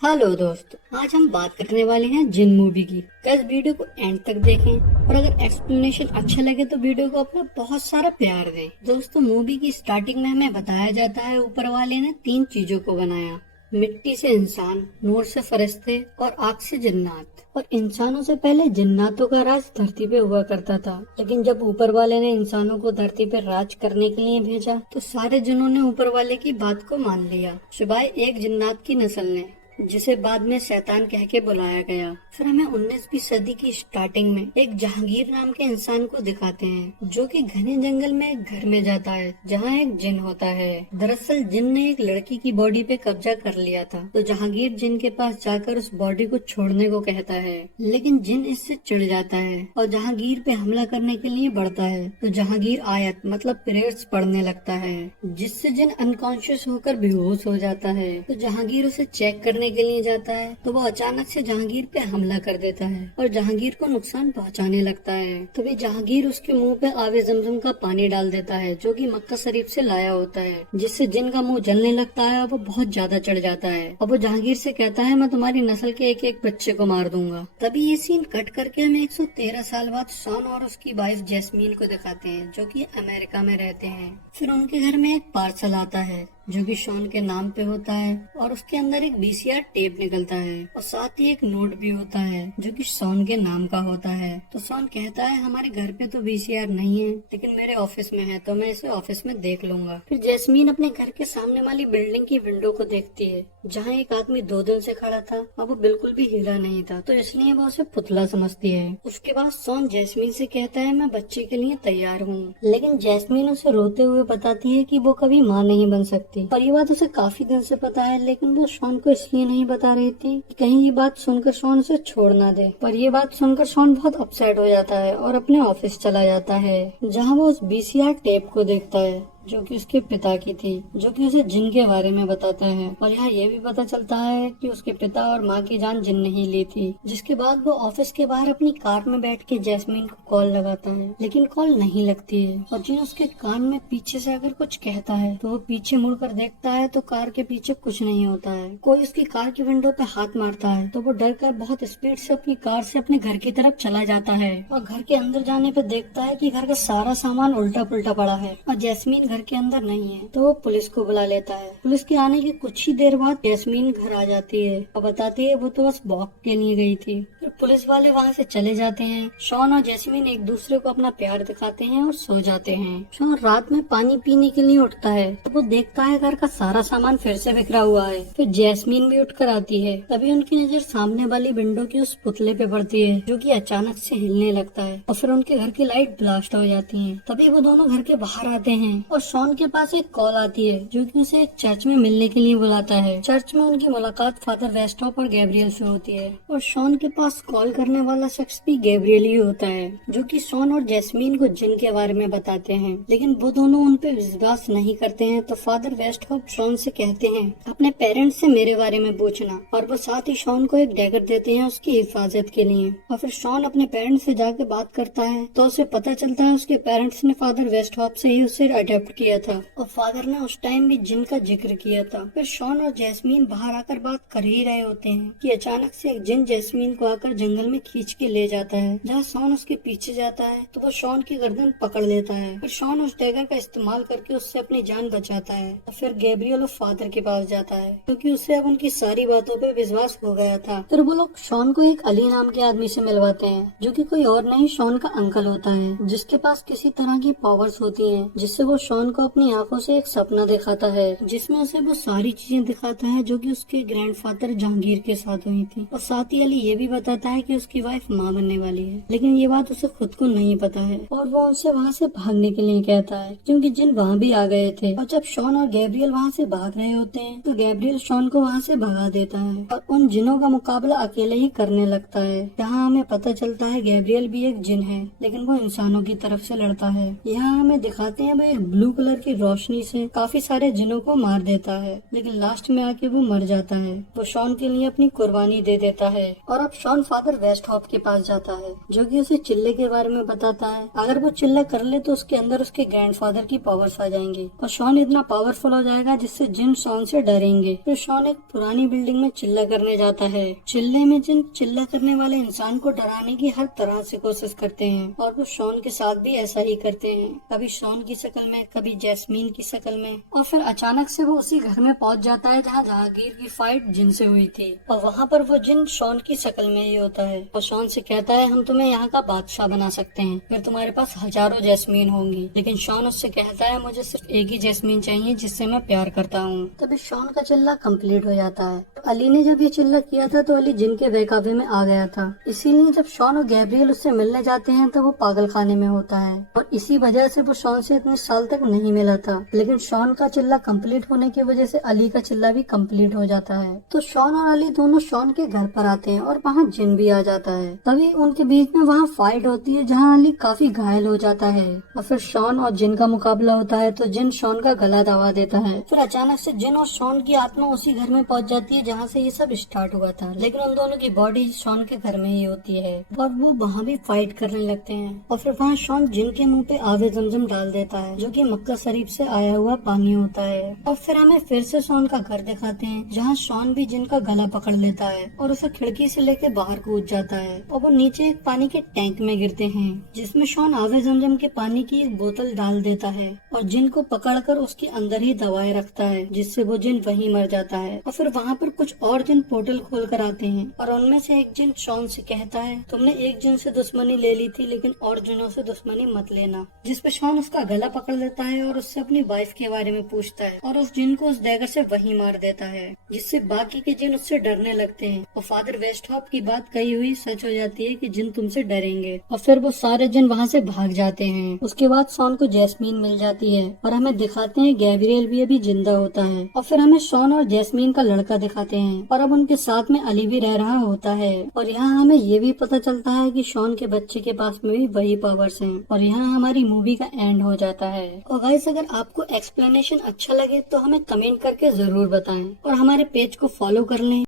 Hello दोस्त, आज हम बात करने वाले हैं जिन मूवी की। तो इस वीडियो को एंड तक देखें और अगर एक्सप्लेनेशन अच्छा लगे तो वीडियो को अपना बहुत सारा प्यार दें। दोस्तों, मूवी की स्टार्टिंग में हमें बताया जाता है ऊपर वाले ने 3 चीजों को बनाया। मिट्टी से इंसान, नूर से फरिश्ते और आग से जिन्नात। और इंसानों से पहले जिन्नातों का राज धरती पे हुआ करता था, लेकिन जब ऊपर वाले ने इंसानों को धरती पे राज करने के लिए भेजा तो सारे जिन्नों ने ऊपर वाले की बात को मान लिया, सिवाय एक जिन्नात की नस्ल ने, जिसे बाद में शैतान कह के बुलाया गया। फिर हमें 19वीं सदी की स्टार्टिंग में एक जहांगीर नाम के इंसान को दिखाते हैं, जो कि घने जंगल में एक घर में जाता है जहां एक जिन होता है। दरअसल जिन ने एक लड़की की बॉडी पे कब्जा कर लिया था, तो जहांगीर जिन के पास जाकर उस बॉडी को छोड़ने को कहता है, लेकिन जिन इससे चिढ़ जाता है और जहांगीर पे हमला करने के लिए बढ़ता है। तो जहांगीर आयत मतलब प्रेयर्स पढ़ने लगता है, जिससे जिन अनकॉन्शियस होकर बेहोश हो जाता है। तो जहांगीर उसे चेक करने के लिए जाता है तो वो अचानक से जहांगीर पे हमला कर देता है और जहांगीर को नुकसान पहुंचाने लगता है। तभी जहांगीर उसके मुंह पे आवे जमजम का पानी डाल देता है, जो कि मक्का शरीफ से लाया होता है, जिससे जिन का मुंह जलने लगता है और वो बहुत ज्यादा चढ़ जाता है। और वो जहांगीर से कहता है, मैं तुम्हारी नस्ल के एक एक बच्चे को मार दूंगा। तभी ये सीन कट करके हमें 113 साल बाद शॉन और उसकी वाइफ जैस्मीन को दिखाते हैं, जो कि अमेरिका में रहते हैं। फिर उनके घर में एक पार्सल आता है जो कि शॉन के नाम पे होता है और उसके अंदर एक वीसीआर टेप निकलता है और साथ ही एक नोट भी होता है जो कि शॉन के नाम का होता है। तो शॉन कहता है, हमारे घर पे तो वीसीआर नहीं है, लेकिन मेरे ऑफिस में है, तो मैं इसे ऑफिस में देख लूंगा। फिर जैस्मीन अपने घर के सामने वाली बिल्डिंग की विंडो को देखती है, जहाँ एक आदमी 2 दिन से खड़ा था और वो बिल्कुल भी हिला नहीं था, तो इसलिए वो उसे पुतला समझती है। उसके बाद शॉन जैस्मीन से कहता है, मैं बच्चे के लिए तैयार हूँ, लेकिन जैस्मीन उसे रोते हुए बताती है कि वो कभी माँ नहीं बन सकती। और ये बात उसे काफी दिन से पता है, लेकिन वो शॉन को इसलिए नहीं बता रही थी कि कहीं ये बात सुनकर शॉन उसे छोड़ ना दे। पर ये बात सुनकर शॉन बहुत अपसेट हो जाता है और अपने ऑफिस चला जाता है, जहाँ वो उस वीसीआर टेप को देखता है जो कि उसके पिता की थी, जो कि उसे जिन के बारे में बताता है। और यहाँ ये भी पता चलता है कि उसके पिता और माँ की जान जिन ने ही ली थी। जिसके बाद वो ऑफिस के बाहर अपनी कार में बैठ के जैस्मीन को कॉल लगाता है, लेकिन कॉल नहीं लगती है। और जिन उसके कान में पीछे से अगर कुछ कहता है तो वो पीछे मुड़कर देखता है तो कार के पीछे कुछ नहीं होता है। कोई उसकी कार की विंडो पे हाथ मारता है तो वो डर कर बहुत स्पीड से अपनी कार से अपने घर की तरफ चला जाता है और घर के अंदर जाने पे देखता है कि घर का सारा सामान उल्टा पुल्टा पड़ा है और जैस्मीन घर के अंदर नहीं है। तो वो पुलिस को बुला लेता है। पुलिस के आने के कुछ ही देर बाद जैस्मीन घर आ जाती है और बताती है वो तो बस वॉक के लिए गई थी। फिर पुलिस वाले वहाँ से चले जाते हैं। शॉन और जैस्मीन एक दूसरे को अपना प्यार दिखाते हैं और सो जाते हैं। शॉन रात में पानी पीने के लिए उठता है तो वो देखता है घर का सारा सामान फिर से बिखरा हुआ है। फिर जैस्मीन भी उठकर आती है। तभी उनकी नजर सामने वाली विंडो की उस पुतले पे पड़ती है, जो कि अचानक से हिलने लगता है और फिर उनके घर की लाइट ब्लास्ट हो जाती है। तभी वो दोनों घर के बाहर आते हैं और शॉन के पास एक कॉल आती है, जो कि उसे एक चर्च में मिलने के लिए बुलाता है। चर्च में उनकी मुलाकात फादर वेस्टॉप और गैब्रियल से होती है और शॉन के पास कॉल करने वाला शख्स भी गैब्रियल ही होता है, जो कि शॉन और जैस्मीन को जिन के बारे में बताते हैं। लेकिन वो दोनों उन पे विश्वास नहीं करते हैं। तो फादर वेस्टॉप शॉन से कहते हैं, अपने पेरेंट्स से मेरे बारे में पूछना, और वो साथ ही शॉन को एक डैगर देते हैं उसकी हिफाजत के लिए। और फिर शॉन अपने पेरेंट्स से जाके बात करता है तो उसे पता चलता है उसके पेरेंट्स ने फादर वेस्टॉप से ही उसे अडॉप्ट किया था और फादर ने उस टाइम भी जिन का जिक्र किया था। फिर शॉन और जैस्मीन बाहर आकर बात कर ही रहे होते हैं कि अचानक से एक जिन जैस्मीन को आकर जंगल में खींच के ले जाता है। जहाँ शॉन उसके पीछे जाता है तो वो शॉन की गर्दन पकड़ लेता है। फिर शॉन उस डैगर का इस्तेमाल करके उससे अपनी जान बचाता है और फिर गैब्रियल और फादर के पास जाता है, क्योंकि उसे अब उनकी सारी बातों पे विश्वास हो गया था। फिर वो लोग शॉन को एक अली नाम के आदमी से मिलवाते हैं, जो कि कोई और नहीं शॉन का अंकल होता है, जिसके पास किसी तरह की पावर्स होती हैं, जिससे वो शॉन को अपनी आंखों से एक सपना दिखाता है, जिसमें उसे वो सारी चीजें दिखाता है जो कि उसके ग्रैंडफादर जहांगीर के साथ हुई थी। और साथ ही अली ये भी बताता है कि उसकी वाइफ माँ बनने वाली है, लेकिन ये बात उसे खुद को नहीं पता है और वो उनसे वहाँ से भागने के लिए कहता है, क्योंकि जिन वहाँ भी आ गए थे। और जब शॉन और गैब्रियल वहाँ से भाग रहे होते हैं तो गैब्रियल शॉन को वहाँ से भगा देता है और उन जिनों का मुकाबला अकेले ही करने लगता है। यहाँ हमें पता चलता है गैब्रियल भी एक जिन है, लेकिन वो इंसानों की तरफ से लड़ता है। यहाँ हमें दिखाते हैं वो एक ब्लू ब्लू कलर की रोशनी से काफी सारे जिनों को मार देता है, लेकिन लास्ट में आके वो मर जाता है। वो शॉन के लिए अपनी कुर्बानी दे देता है और अब शॉन फादर वेस्टहॉप के पास जाता है, जो कि उसे चिल्ले के बारे में बताता है। अगर वो चिल्ला कर ले तो उसके अंदर उसके ग्रैंडफादर की पावर्स आ जाएंगी और शॉन इतना पावरफुल हो जाएगा जिससे जिन शॉन से डरेंगे। फिर शॉन एक पुरानी बिल्डिंग में चिल्ला करने जाता है। चिल्ले में जिन चिल्ला करने वाले इंसान को डराने की हर तरह से कोशिश करते हैं और वो शॉन के साथ भी ऐसा ही करते हैं, कभी शॉन की शक्ल में, कभी जैस्मीन की शक्ल में। और फिर अचानक से वो उसी घर में पहुंच जाता है जहाँ जहांगीर की फाइट जिन से हुई थी, और वहाँ पर वो जिन शॉन की शक्ल में ही होता है और शॉन से कहता है हम तुम्हें यहाँ का बादशाह बना सकते हैं, फिर तुम्हारे पास हजारों जैस्मीन होंगी। लेकिन शॉन उससे कहता है मुझे सिर्फ एक ही जैस्मीन चाहिए जिससे मैं प्यार करता हूँ। तभी शॉन का चिल्ला कंप्लीट हो जाता है। अली ने जब ये चिल्ला किया था तो अली जिन के बहकावे में आ गया था, इसीलिए जब शॉन और गैब्रियल उससे मिलने जाते हैं तो वो पागल खाने में होता है और इसी वजह से वो शॉन से इतने साल तक नहीं मिला था। लेकिन शॉन का चिल्ला कंप्लीट होने की वजह से अली का चिल्ला भी कंप्लीट हो जाता है। तो शॉन और अली दोनों शॉन के घर पर आते हैं और वहाँ जिन भी आ जाता है। तभी उनके बीच में वहाँ फाइट होती है जहाँ अली काफी घायल हो जाता है और फिर शॉन और जिन का मुकाबला होता है तो जिन शॉन का गला दबा देता है। फिर अचानक से जिन और शॉन की आत्मा उसी घर में पहुंच जाती है जहाँ से ये सब स्टार्ट हुआ था, लेकिन उन दोनों की बॉडी शॉन के घर में ही होती है और वो वहाँ भी फाइट करने लगते हैं। और फिर वहाँ शॉन जिन के मुंह पे आवे जमजम डाल देता है जो कि मक्का शरीफ से आया हुआ पानी होता है। और फिर हमें फिर से शॉन का घर दिखाते हैं जहाँ शॉन भी जिन का गला पकड़ लेता है और उसे खिड़की से लेके बाहर कूद जाता है और वो नीचे एक पानी के टैंक में गिरते हैं जिसमें शॉन आवे जमजम के पानी की एक बोतल डाल देता है और जिन को पकड़कर उसके अंदर ही दबाए रखता है जिससे वो जिन वहीं मर जाता है। और फिर वहाँ पर कुछ और जिन पोर्टल खोल कर आते हैं और उनमें से एक जिन शॉन से कहता है तुमने एक जिन से दुश्मनी ले ली थी लेकिन और जिनों से दुश्मनी मत लेना, जिस पे शॉन उसका गला पकड़ लेता है और उससे अपनी वाइफ के बारे में पूछता है और उस जिन को उस डैगर से वहीं मार देता है, जिससे बाकी के जिन उससे डरने लगते हैं और फादर वेस्टहॉप की बात कही हुई सच हो जाती है कि जिन तुमसे डरेंगे। और फिर वो सारे जिन वहाँ से भाग जाते हैं। उसके बाद शॉन को जैस्मीन मिल जाती है और हमें दिखाते हैं गैब्रियल भी अभी जिंदा होता है। और फिर हमें शॉन और जैस्मीन का लड़का दिखाते हैं और अब उनके साथ में अली भी रह रहा होता है। और यहाँ हमें ये भी पता चलता है कि शॉन के बच्चे के पास में भी वही पावर्स हैं। और यहाँ हमारी मूवी का एंड हो जाता है। और गाइस अगर आपको एक्सप्लेनेशन अच्छा लगे तो हमें कमेंट करके जरूर बताएं और हमारे पेज को फॉलो कर लें।